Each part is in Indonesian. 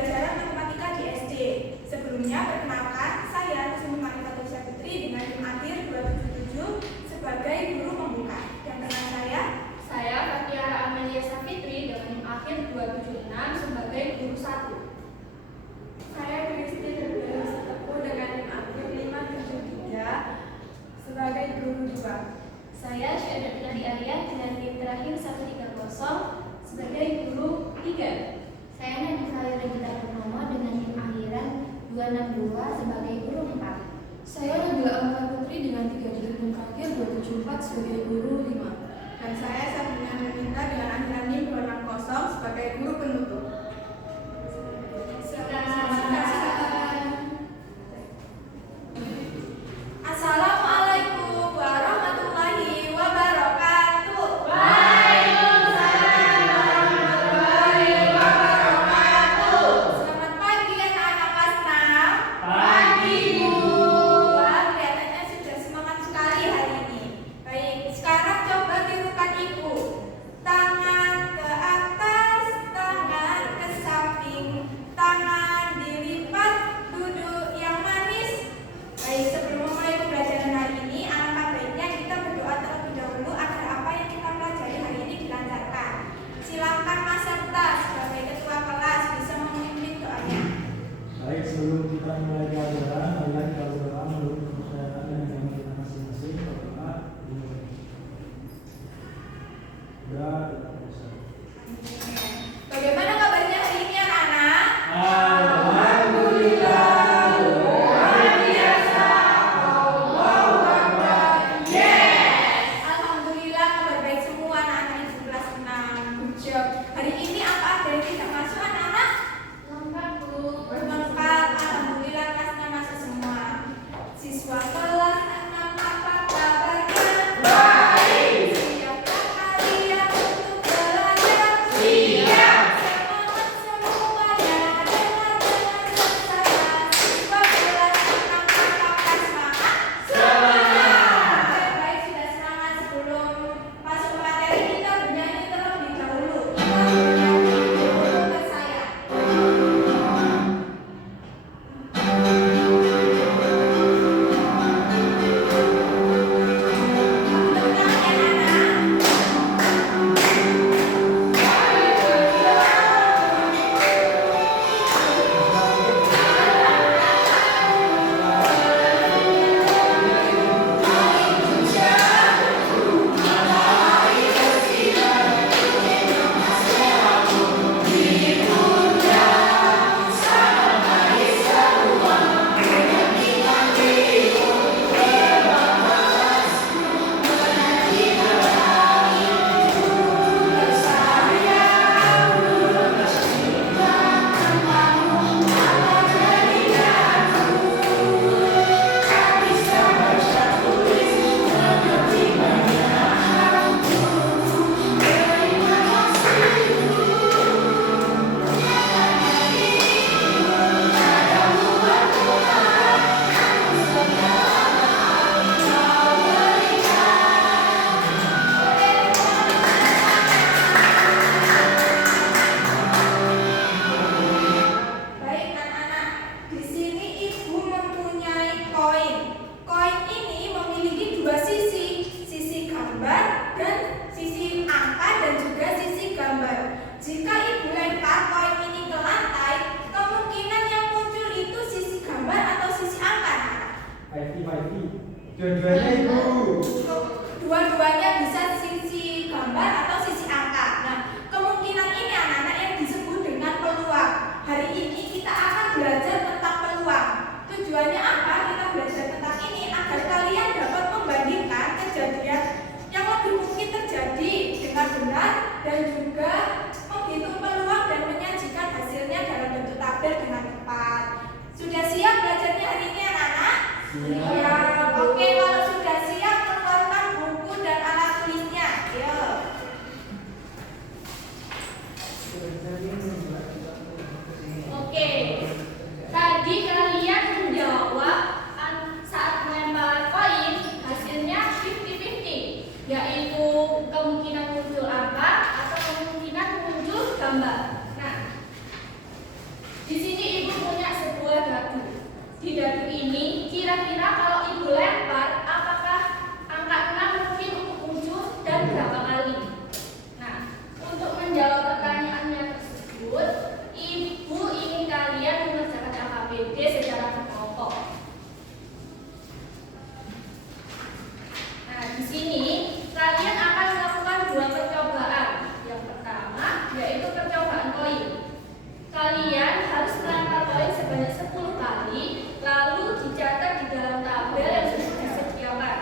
pembelajaran matematika di SD. Sebelumnya, perkenalkan, saya Kusuma Manifatusia Putri dengan NIM akhir 277 sebagai guru pembuka. Dan rekan saya Fatiara Amelia Safitri dengan NIM akhir 276 sebagai guru 1. Saya Kristi Terbiasa Setepu dengan NIM akhir 573 sebagai guru 2. Saya Syahdatina Arya dengan NIM terakhir 130 sebagai guru 3. Saya Nadika Regita Purnomo dengan NIM akhiran 262 sebagai guru 4. Saya Nabila Amar Putri dengan 3 digit NIM akhir 274 sebagai guru 5. Dan saya Sabrina Melinda dengan akhiran NIM 260 sebagai guru penutup. Assalamualaikum warahmatullahi wabarakatuh. Selamat pagi anak-anak kelas 6. Pagi, Bu. Wah, kelihatannya sudah semangat sekali hari ini. Baik, sekarang coba tirukan Ibu. Tangan ke atas, tangan ke samping, tangan dilipat, duduk yang manis. Baik, sebelum memulai pembelajaran hari ini, alangkah baiknya kita berdoa terlebih dahulu agar apa yang kita pelajari hari ini dilancarkan. Silakan Mas Serta sebagai ketua kelas bisa memimpin doanya. Baik, sebelum kita mulai pelajaran, marilah kita berdoa menurut kepercayaan dan agama kita masing-masing. Berdoa dimulai. Ya, kita berusaha. Bagaimana kabarnya hari ini anak-anak? Alhamdulillah. Alhamdulillah kabar baik semua anak-anak Ibu kelas 6. Good job. Hari ini apa ada yang tidak masuk anak-anak? Lengkap, Bu. Lengkap. Alhamdulillah kelasnya masuk semua. Siswa kelas 6 apa kabarnya? Baik. Siapkah kalian untuk belajar? Siap. Semangat semuanya, dengar bersama. Siswa kelas 6 apakah semangat? Oke, baik, sudah semangat. Sebelum masuk ke materi kita bernyanyi terlebih dahulu. Kita bernyanyi dulu ke saya. Baik anak-anak, di sini Ibu mempunyai koin. Koin ini memiliki dua sisi gambar dan sisi angka dan juga sisi gambar. Jika Ibu lempar koin ini ke lantai, kemungkinan yang muncul itu sisi gambar atau sisi angka. Dua-duanya Ibu. Dua-duanya bisa sisi gambar atau sisi angka. Nah, kemungkinan ini anak-anak yang disebut dengan peluang. Hari ini kita akan belajar tentang peluang. Tujuannya apa? Kita belajar tentang ini agar kalian dapat membandingkan kejadian yang lebih mungkin terjadi dengan benar dan juga menghitung peluang dan menyajikan hasilnya dalam bentuk tabel dengan tepat. Sudah siap belajarnya hari ini anak-anak? Siap. Oke, kalau sudah siap keluarkan buku dan alat tulisnya. Ayo. Oke. Tadi kalian menjawab saat melempar koin hasilnya 50-50, yaitu kemungkinan muncul angka atau kemungkinan muncul gambar. Nah, di ini, kira-kira kalau ibu lempar, apakah angka 6 mungkin untuk muncul dan berapa kali? Nah, untuk menjawab pertanyaannya tersebut, ibu ingin kalian mengerjakan AKBD secara berkelompok. Nah, di sini kalian akan melakukan 2 percobaan. Yang pertama yaitu percobaan koin. Kalian harus melempar koin sebanyak 10 kali, lalu dicatat di dalam tabel yang sudah disediakan.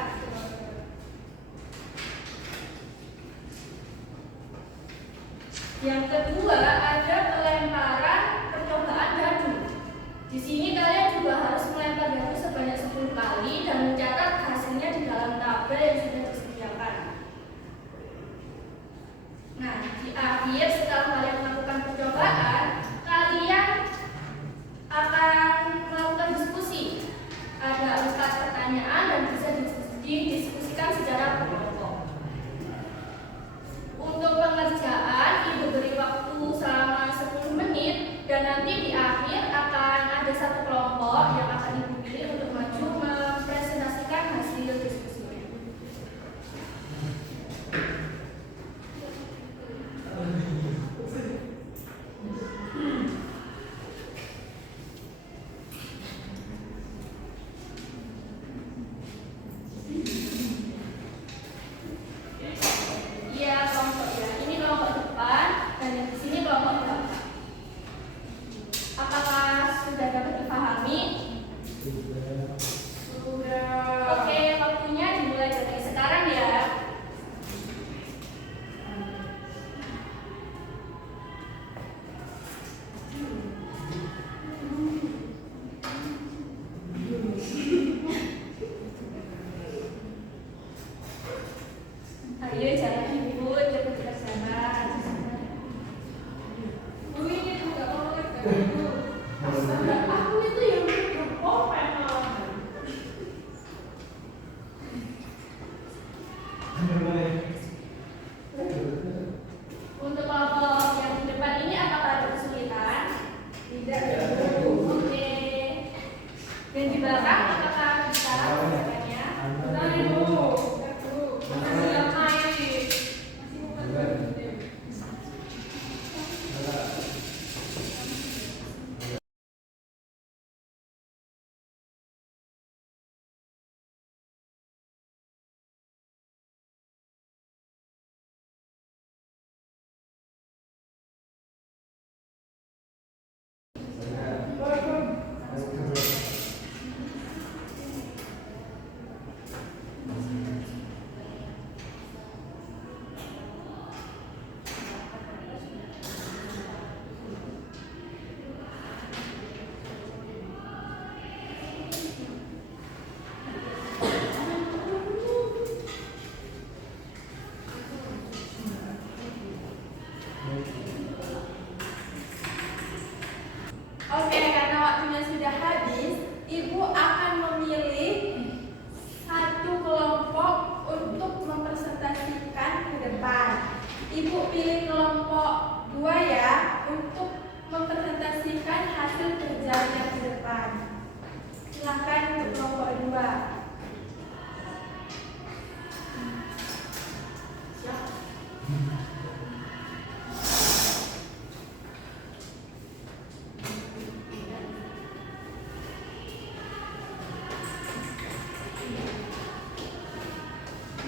Yang kedua ada pelemparan percobaan dadu. Di sini kalian juga harus melempar dadu sebanyak 10 kali dan mencatat hasilnya di dalam tabel yang sudah disediakan. Nah, di akhir setelah kalian melakukan percobaan, kalian akan melakukan diskusi. Ada 4 pertanyaan dan bisa didiskusikan secara berkelompok. Untuk pengerjaan, ibu beri waktu selama 10 menit dan nanti di akhir akan ada 1 kelompok yang akan ibu pilih untuk maju mempresentasikan hasil diskusinya. Iya, kelompok ya. Ini kelompok depan dan yang di sini kelompok belakang. Apakah sudah dapat dipahami? Sudah. Oke, waktunya dimulai dari sekarang ya. Ayo jangan ribut, cepat ke sana. Bu, ini juga mau ngerjakan Bu. Astaga, aku itu yang berkomen malahan. Untuk kelompok yang di depan ini apakah ada kesulitan? Tidak. Oke. Dan di belakang apakah bisa mengerjakannya? Bentar Ibu. Bentar, Bu. Masih yang main. Masih mau kerja. Oke, karena waktunya sudah habis, Ibu akan memilih 1 kelompok untuk mempresentasikan ke depan. Ibu pilih kelompok 2 ya, untuk mempresentasikan hasil kerjanya ke depan. Silakan untuk kelompok 2.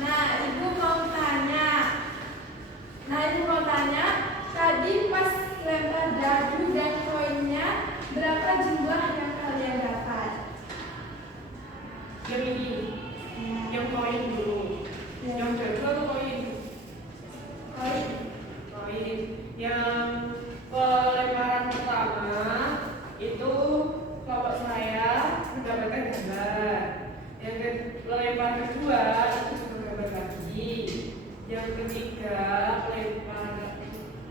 Nah, Ibu mau tanya, tadi pas lempar dadu dan koinnya, berapa jumlah yang kalian dapat? Yang ini, yang koin dulu, yang dadu atau koin? Koin. Koin. Yang pelemparan pertama itu kelompok saya mendapatkan gambar. Yang pelempar kedua itu juga gambar lagi. Yang ketiga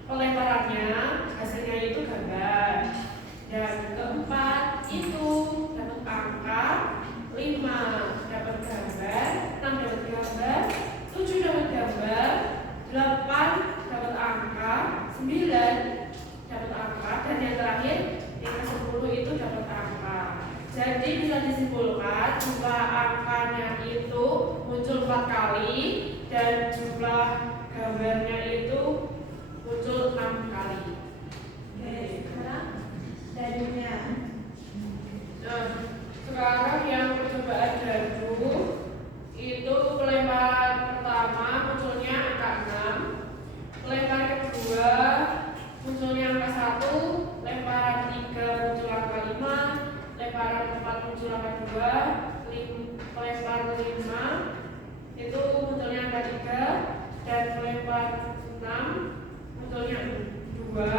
pelemparannya hasilnya itu gambar. Yang keempat itu dapat angka 5 dapat gambar, 6 dapat gambar, 7 dapat gambar, 8 dapat angka, 9 dapat angka, dan yang terakhir yang ke-10 itu dapat angka. Jadi bisa disimpulkan jumlah angkanya itu muncul 4 kali dan jumlah gambarnya itu muncul 6 kali. Oke, sekarang dadinya. Nah, sekarang yang percobaan dadu itu pelemparan pertama munculnya angka 6, pelemparan kedua munculnya angka 1, lemparan 3 muncul angka 5, lemparan 4 muncul angka 2, pelempar 5 itu munculnya angka 3, dan pelempar 6 munculnya 2,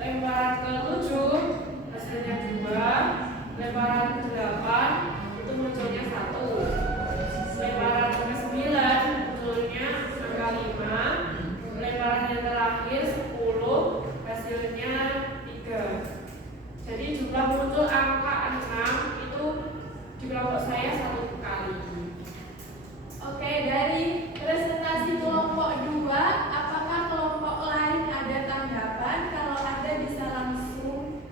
lemparan ke 7 hasilnya 2, lemparan ke 8 itu munculnya 1, lemparan ke 9 munculnya angka 5, lemparan yang terakhir 10 hasilnya 3. Jadi jumlah muncul angka 6 itu di kelompok saya 1 kali. Oke, dari presentasi kelompok 2, apakah kelompok lain ada tanggapan? Kalau ada bisa langsung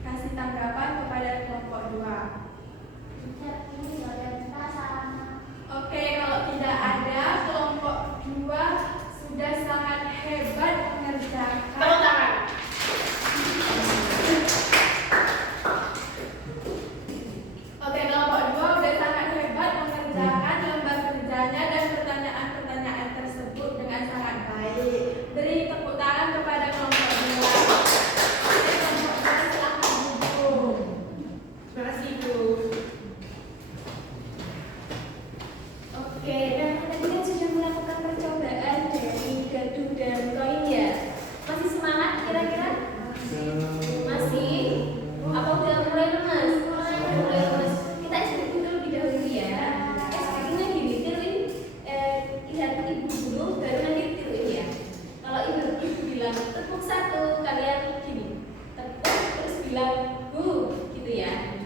kasih tanggapan kepada kelompok 2. Ini kita sama. Oke, kalau tidak ada, kelompok 2 sudah sangat hebat mengerjakan. Tepuk tangan. Oke, kelompok 2 sudah sangat hebat mengerjakan lembar kerjanya dan pertanyaan-pertanyaan tersebut dengan sangat baik. Beri tepuk tangan kepada kelompok 2. Oke, kelompok 2 silakan duduk. Terima kasih Bu. Oke, nah tadi kan sudah melakukan percobaan dari dadu dan koin ya. Masih semangat kira-kira? Masih? Apa udah mulai lemas? Mulai lemas. Kita explain terlebih dahulu ya. Explainnya gini, tiruin lihat ibu dulu, baru nanti tiruin ya. Kalau ibu bilang tepuk 1, kalian gini, tepuk terus bilang bu, gitu ya.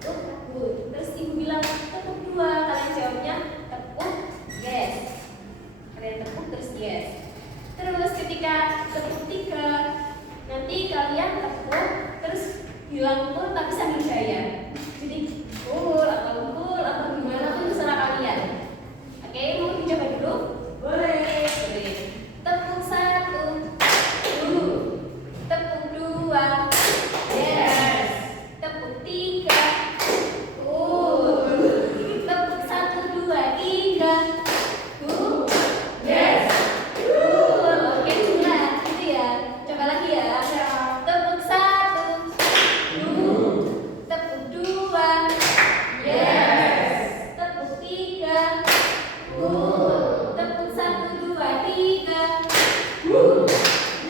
Tepuk bu. Terus ibu bilang tepuk 2, kalian jawabnya tepuk yes. Kalian tepuk terus yes. Terus ketika tepuk 3, nanti kalian tepuk terus bilang cool tapi sambil gaya. Jadi cool atau gimana tuh terserah kalian. Oke, mau dicoba dulu? Boleh. Tepuk 1, tepuk 2, yes. Tepuk 3, cool. Tepuk 1, 2, 3, cool, yes. Cool. Oke, sudah gitu ya. Coba lagi ya. Tepuk 1, tepuk 2, yes. Tepuk 3, cool. Tepuk 1, 2, 3, cool,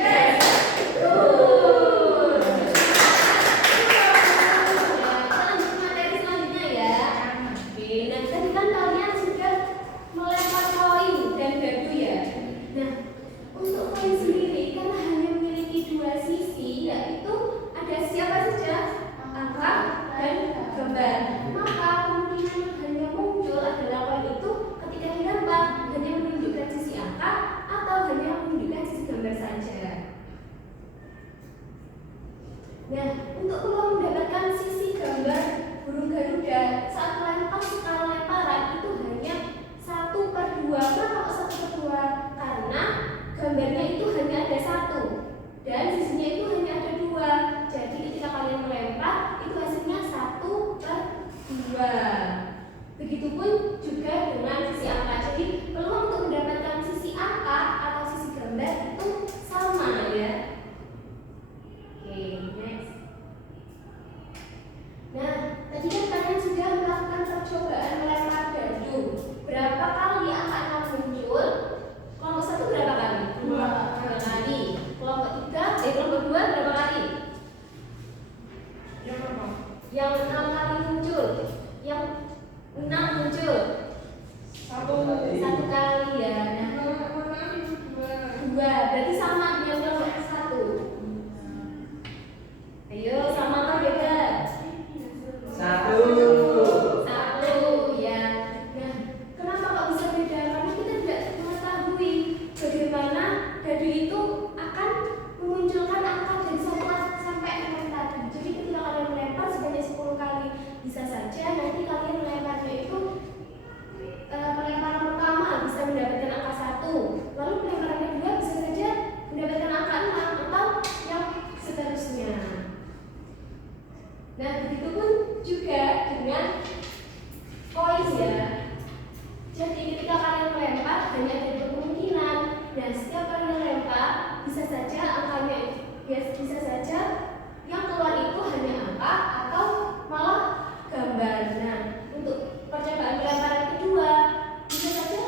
yes. Cool. Ya, kita lanjut ke materi selanjutnya ya. Oke, nah tadi kan kalian sudah melempar koin dan dadu ya. Nah, untuk koin sendiri karena hanya memiliki 2 sisi, yaitu ada siapa saja? Angka dan gambar. Maka kemungkinan yang hanya muncul adalah koin itu ketika dilempar hanya menunjukkan sisi angka atau hanya menunjukkan sisi gambar saja. Nah, untuk peluang mendapatkan sisi gambar burung Garuda saat melempar skala lemparan itu hanya 1/2. Kenapa kok 1/2? Karena gambarnya itu hanya ada 1 dan sisinya itu hanya ada 2. Jadi ketika kalian melempar itu hasilnya 1/2. Begitupun juga dengan sisi angka. Jadi peluang untuk mendapatkan sisi angka atau sisi gambar itu sama ya. Oke, next. Nah, tadi kan kalian sudah melakukan percobaan melempar dadu. Berapa kali angka 6 muncul? Kelompok 1 berapa kali? 2 kali. Kelompok 2 berapa kali? Yang apa? Yang 6 kali muncul. Yang 6 muncul. 1 kali ya. Nah, 2 berarti sama dengan kelompok 1. Ayo, sama atau beda? 1 ya. Nah, kenapa kok bisa beda? Karena kita tidak mengetahui bagaimana dadu itu akan memunculkan angka dari 1 sampai 6 tadi. Jadi ketika kalian Nah, begitupun juga dengan koin ya. Jadi ketika kalian melempar hanya ada dua kemungkinan. Dan setiap kalian lempar bisa saja angkanya bisa saja yang keluar itu hanya angka atau malah gambar. Nah, untuk percobaan pelemparan kedua bisa saja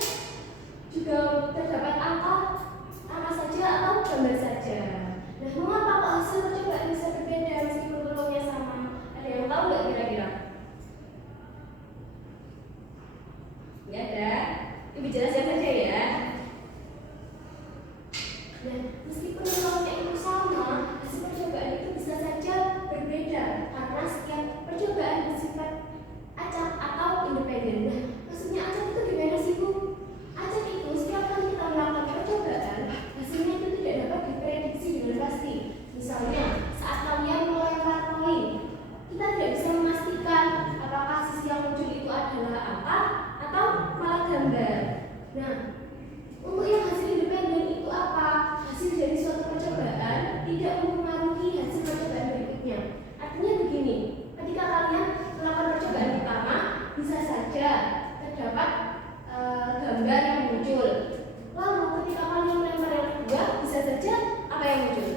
juga terdapat angka saja atau gambar saja. Nah, mengapa kok hasil percobaan bisa berbeda meskipun peluangnya sama? Ada yang tahu nggak kira-kira? Ya ada. Lebih jelaskan saja ya. Nah, meskipun peluangnya itu sama, hasil percobaan itu bisa saja berbeda karena setiap percobaan bersifat acak atau independen. Nah, maksudnya acak itu gimana sih, Bu? Acak itu setiap kali kita melakukan percobaan, hasilnya itu tidak dapat diprediksi dengan pasti. Misalnya, saat kalian melempar koin, kita tidak bisa memastikan apakah sisi yang muncul itu adalah angka atau malah gambar. Nah, untuk yang hasil independen itu apa? Hasil dari suatu percobaan tidak mempengaruhi hasil percobaan berikutnya. Artinya begini, ketika kalian melakukan percobaan pertama, bisa saja terdapat gambar yang muncul. Lalu ketika kalian melempar yang kedua, bisa saja apa yang muncul?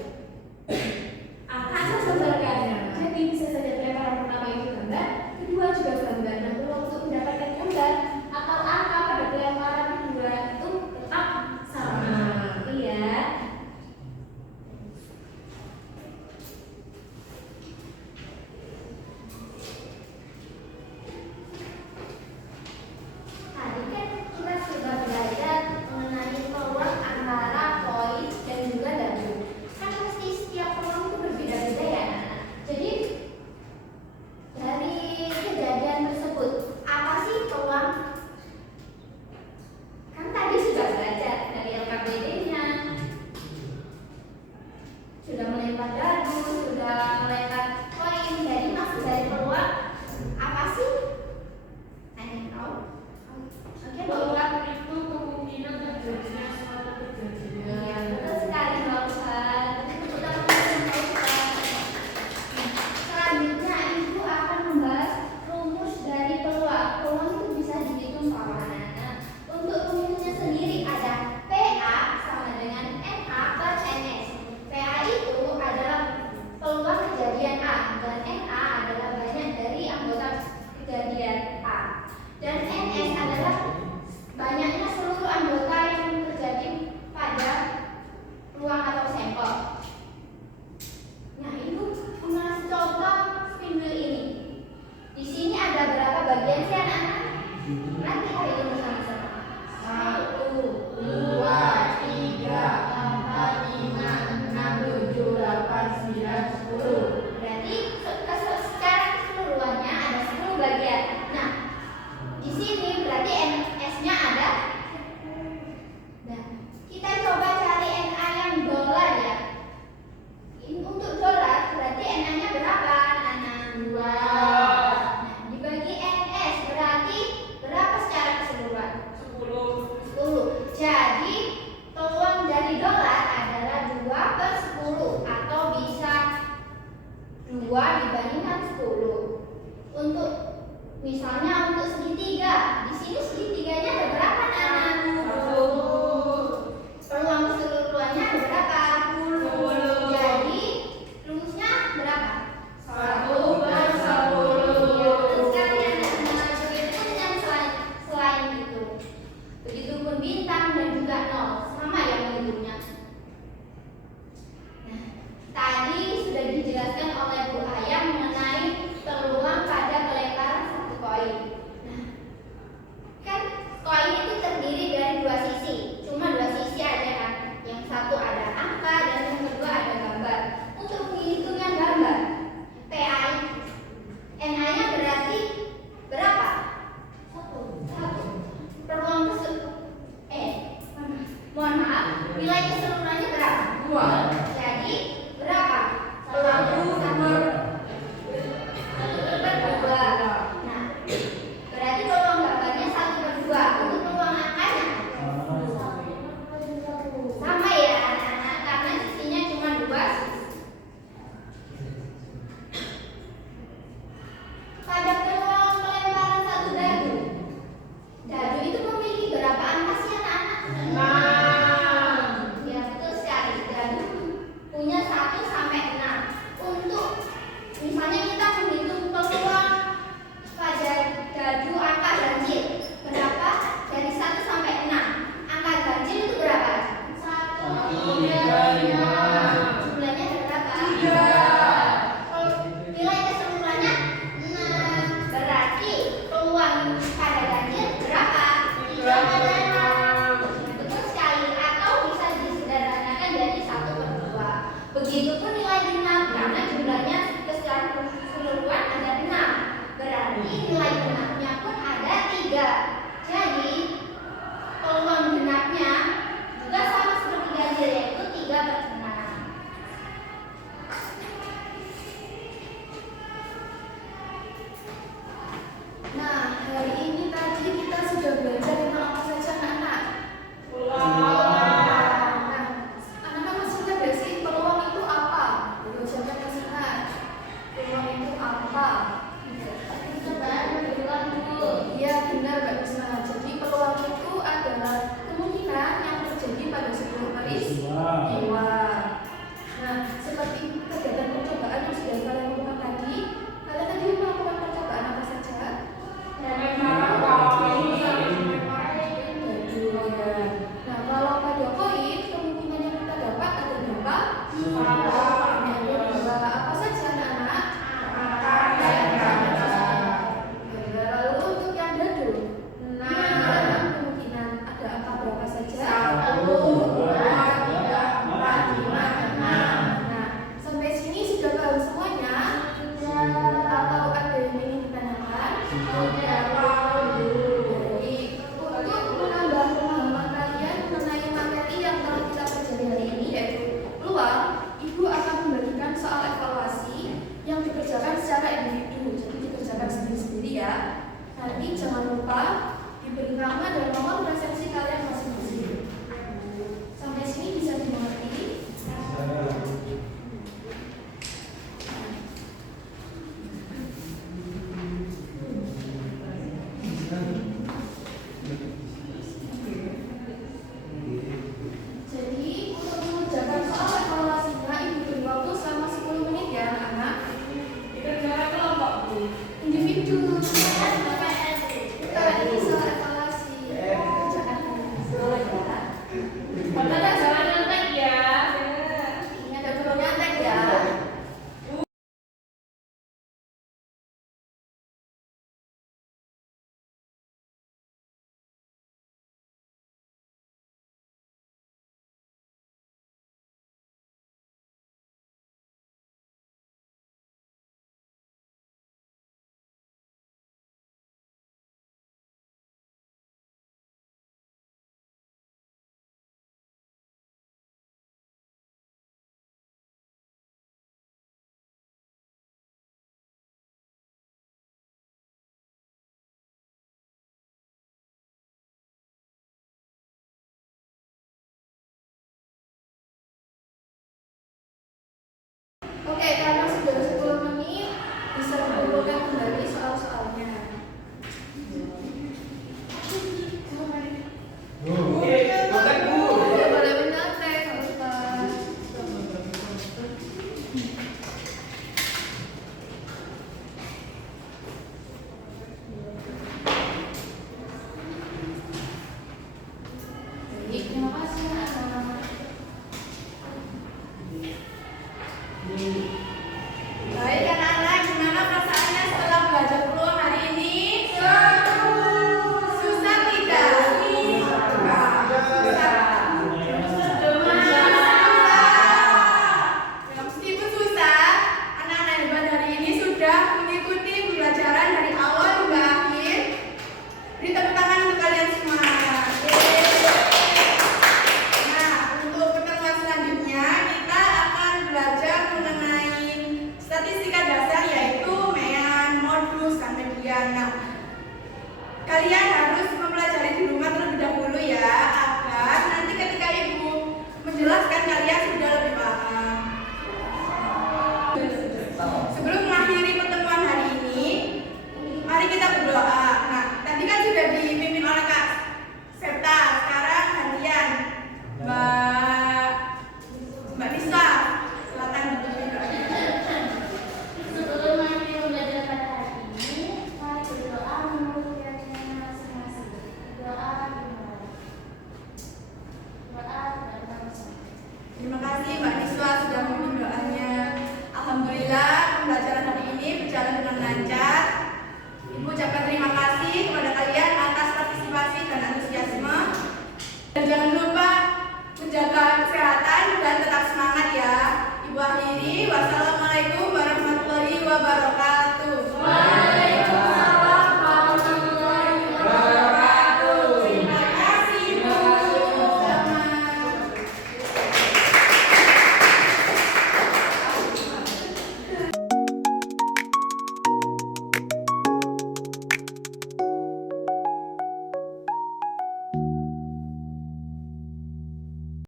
Angka atau gambar kan? Jadi bisa saja pelemparan pertama itu gambar, kedua juga gambar. Nah, peluang untuk mendapatkan gambar atau angka pada pelemparan kedua itu tetap sama. Iya. Tadi kan kita sudah belajar mengenai peluang antara koin dan juga dagu. Kan pasti setiap peluang itu berbeda-beda ya. Jadi dari kejadian tersebut, apa sih peluang? Kan tadi sudah belajar dari LKPD-nya, sudah melempar dagu, sudah melempar koin. Jadi maksud dari peluang apa sih? Ada yang tahu? Oke, Peluang itu kemungkinan terjadinya suatu kejadian. Iya, betul sekali Mbak Ustaz. Tepuk tangan untuk Mbak Ustaz. Selanjutnya Ibu akan membahas rumus dari peluang. Peluang itu bisa dihitung sama. Untuk rumusnya sendiri ada PA sama dengan NA per NS. PA itu adalah peluang kejadian A dan NA adalah banyak dari anggota kejadian A. Dan NS adalah banyaknya seluruh anggota yang terjadi pada ruang atau sampel. Nah, Ibu mengasih contoh spindle ini. Di sini ada berapa bagian sih anak-anak? Nanti kita hitung bersama-sama. 1, 2, 3, 4, 5, 6, 7, 8, 9, 10. Berarti secara keseluruhannya ada 10 bagian. Nah, di sini berarti NS-nya ada. Nah, kita coba cari NA yang dolar ya. Ini untuk dolar berarti NA-nya berapa? Anak 2. Nah, dibagi NS berarti berapa secara keseluruhan? 10. Jadi peluang dari dolar adalah 2/10 atau bisa 2 dibandingkan 10. Untuk misalnya untuk segitiga, di sini segitiganya ada berapa anak? 10. Peluang keseluruhannya ada berapa? 10. Jadi rumusnya berapa? 1/10. Betul sekali anak-anak. Begitupun yang selain itu. Begitupun bintang dan juga nol, sama ya menghitungnya. Nah, tadi sudah dijelaskan oleh Bu Ayah mengenai peluang pada pelemparan satu koin. Nah, kan Nah, hari ini tadi kita sudah belajar